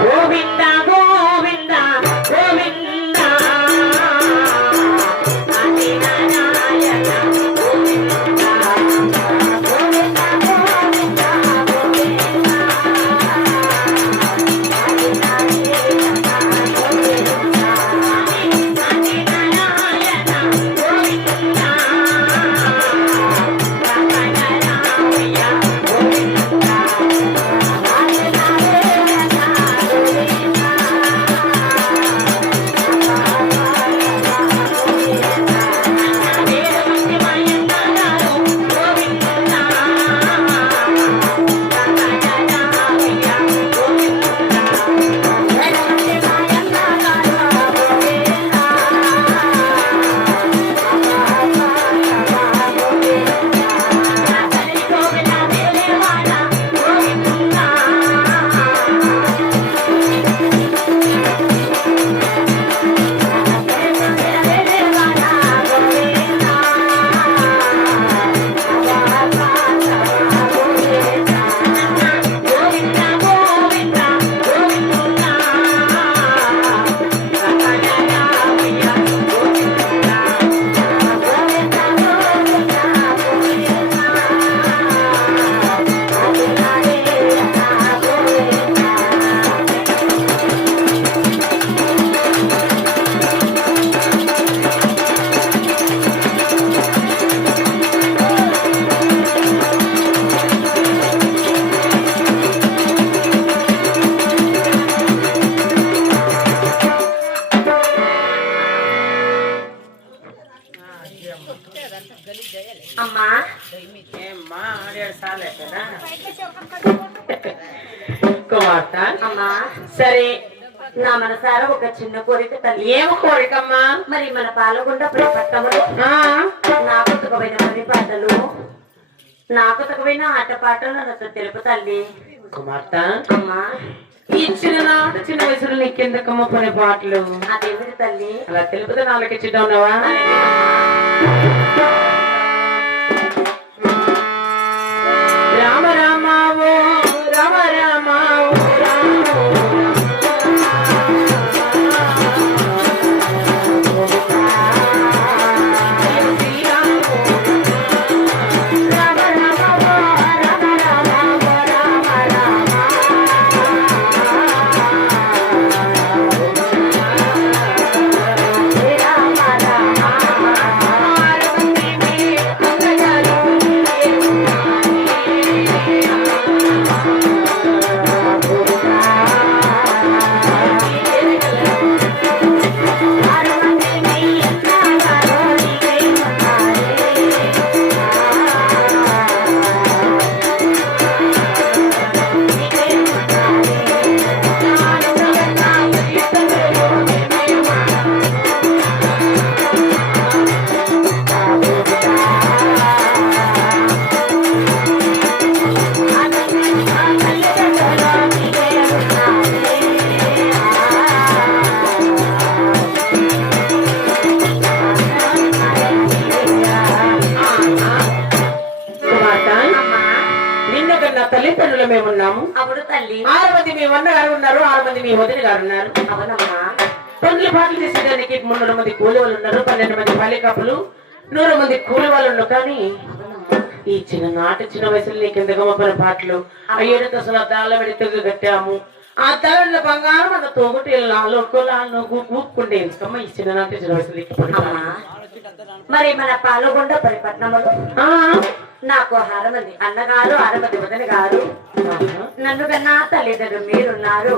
గోవింద గోవింద గోవింద ఆదినారాయణ గోవింద గోవింద గోవింద గోవింద ఆదినారాయణ గోవింద ఆదినారాయణ గోవింద రామనారాయణ గోవింద అమ్మా కుమార్తె అమ్మా సరే నా మనసారా ఒక చిన్న కోరిక తల్లి. ఏం కోరికమ్మా? మరి మన పాలగుండ పట్టణంలో నాకు తక్కువైన పని పాటలు నాకు తక్కువైన ఆట పాటలు నన్ను తెలుపు తల్లి. కుమార్తె అమ్మా ఈ చిన్ననాడు చిన్న వయసులో నీకెందుకమ్మ పని పాటలు? అదేమిటి తల్లి? అలా తెలుపుతే నాలుగు చిన్నవా? రామ రామ ఓ రామ రామ ఓ తల్లిదండ్రులు మేమున్నాము. అవును తల్లి. 6 మంది మీ అన్నగారు ఉన్నారు, 6 మంది మీ వదిన గారు ఉన్నారు. అవునమ్మా. పనులు పాటలు చేసేదానికి 300 మంది కూలి వాళ్ళు ఉన్నారు, 12 మంది పల్లెకాపులు, 100 మంది కూలి వాళ్ళు ఉన్నారు. కానీ ఈ చిన్న వయసులో నీకు ఎందుకమ్మ పని పాటలు? 7 దశల తాళ్ళ వెడితకు కట్టాము. ఆ తల బంగారం మన తోగుటి కూపుకుంటే ఎందుకమ్మ ఈ చిన్న వయసులో? మరి మన పాలగొండ పరిపట్నంలో నాకు 6 మంది అన్నగారు, 6 మంది వదిన గారు, నన్ను కన్నా తల్లిదండ్రులు మీరున్నారు.